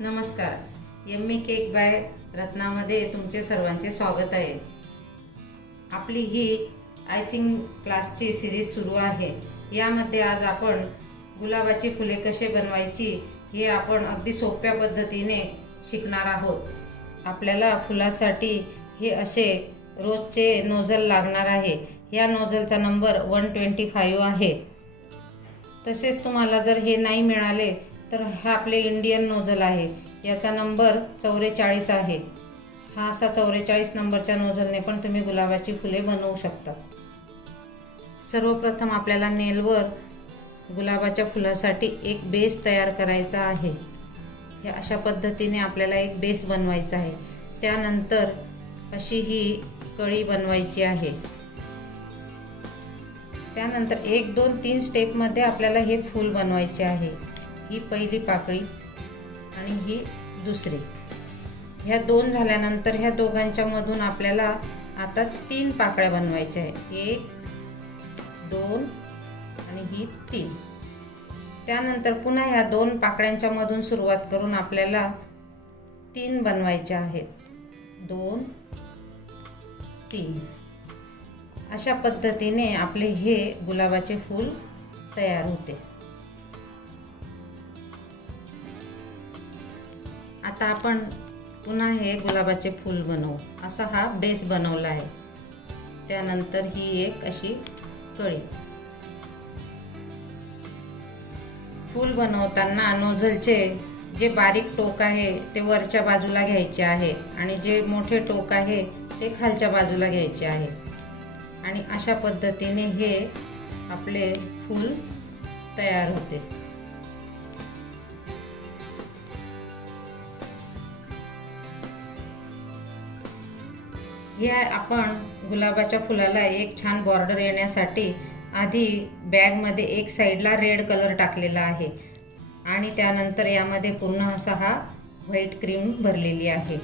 नमस्कार. Yummy cake bye रत्नामध्ये तुमचे सर्वांचे स्वागत आहे. आपली ही आयसिंग क्लासची सिरीज सुरू आहे. यामध्ये आज आपण गुलाबाची फुले कसे बनवायची हे आपण अगदी सोप्या पद्धतीने शिकणार आहोत. आपल्याला फुलासाठी हे असे रोजचे नोझल लागणार आहे. या नोझलचा नंबर 125 आहे. तसेच तुम्हाला जर हे नाही मिळाले तर हा आपले इंडियन नोझल आहे. याचा नंबर 44 आहे. हा असा 44 नंबरच्या नोझलने पण तुम्ही गुलाबाची फुले बनवू शकता. सर्वप्रथम आपल्याला नेलवर गुलाबाच्या फुलासाठी एक बेस तयार करायचा आहे. हे अशा पद्धतीने आपल्याला एक बेस बनवायचा आहे. त्यानंतर अशी ही कळी बनवायची आहे. त्यानंतर 1 2 3 स्टेपमध्ये आपल्याला हे फूल बनवायचे आहे. ही पहिली पाकळी आणि ही दुसरी. ह्या 2 झाल्यानंतर ह्या दोघांच्या मधून आपल्याला आता 3 पाकळ्या बनवायच्या आहेत. 1 2 आणि ही 3. त्यानंतर पुन्हा ह्या 2 पाकळ्यांच्या मधून सुरुवात करून आपल्याला 3 बनवायच्या आहेत. 2 3. अशा पद्धतीने आपले हे गुलाबाचे फूल तयार होते. आता आपण पुन्हा हे गुलाबाचे फूल बनवू. असा हा बेस बनवला आहे. त्यानंतर ही एक अशी कळी. फूल बनवताना नोझलचे जे बारीक टोक आहे ते वरच्या बाजूला घ्यायचे आहे आणि जे मोठे टोक आहे ते खालच्या बाजूला घ्यायचे आहे. आणि अशा पद्धतीने हे आपले फूल तयार होते. हे आपण गुलाबाच्या फुलाला एक छान बॉर्डर येण्यासाठी आधी बॅगमध्ये एक साईडला रेड कलर टाकलेला आहे आणि त्यानंतर यामध्ये पूर्ण असा हा व्हाईट क्रीम भरलेली आहे.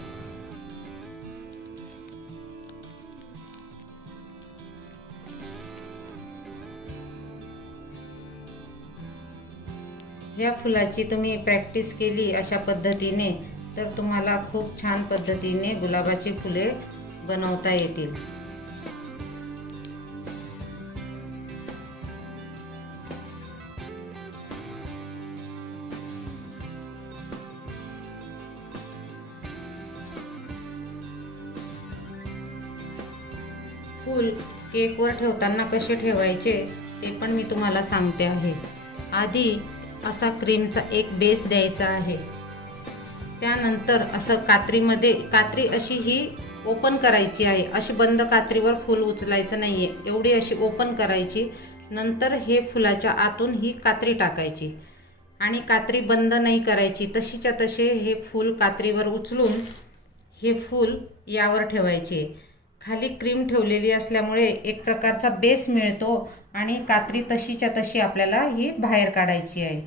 या फुलाची तुम्ही प्रॅक्टिस केली अशा पद्धतीने तर तुम्हाला खूप छान पद्धतीने गुलाबाची फुले बनवता येतील. फूल केकवर ठेवताना कसे ठेवायचे ते पण मी तुम्हाला सांगते आहे. आधी असा क्रीमचा एक बेस द्यायचा आहे. त्यानंतर असं कात्री अशी ही ओपन करायची आहे. अशी बंद कात्रीवर फूल उचलायचं नाहीये. एवढी अशी ओपन करायची. नंतर हे फुलाच्या आतून ही कात्री टाकायची आणि कात्री बंद नाही करायची. तशीच्या तसे हे फूल कात्रीवर उचलून हे फूल यावर ठेवायचे. खाली क्रीम ठेवलेली असल्यामुळे एक प्रकारचा बेस मिळतो आणि कात्री तशीच्या तशी आपल्याला ही बाहेर काढायची आहे.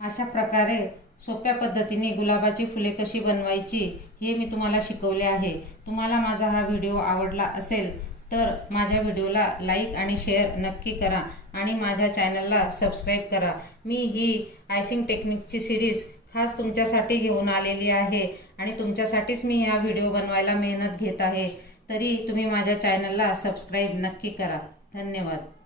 अशा प्रकारे सोप्या पद्धतीने गुलाबाची फुले कशी बनवायची हे मी तुम्हाला शिकवले आहे. तुम्हाला माझा हा व्हिडिओ आवडला असेल तर माझ्या व्हिडिओला लाईक आणि शेअर नक्की करा आणि माझ्या चॅनलला सबस्क्राईब करा. मी ही आयसिंग टेक्निकची सिरीज खास तुमच्यासाठी घेऊन आलेली आहे आणि तुमच्यासाठीच मी हा व्हिडिओ बनवायला मेहनत घेत आहे. तरी तुम्ही माझ्या चॅनलला सबस्क्राईब नक्की करा. धन्यवाद.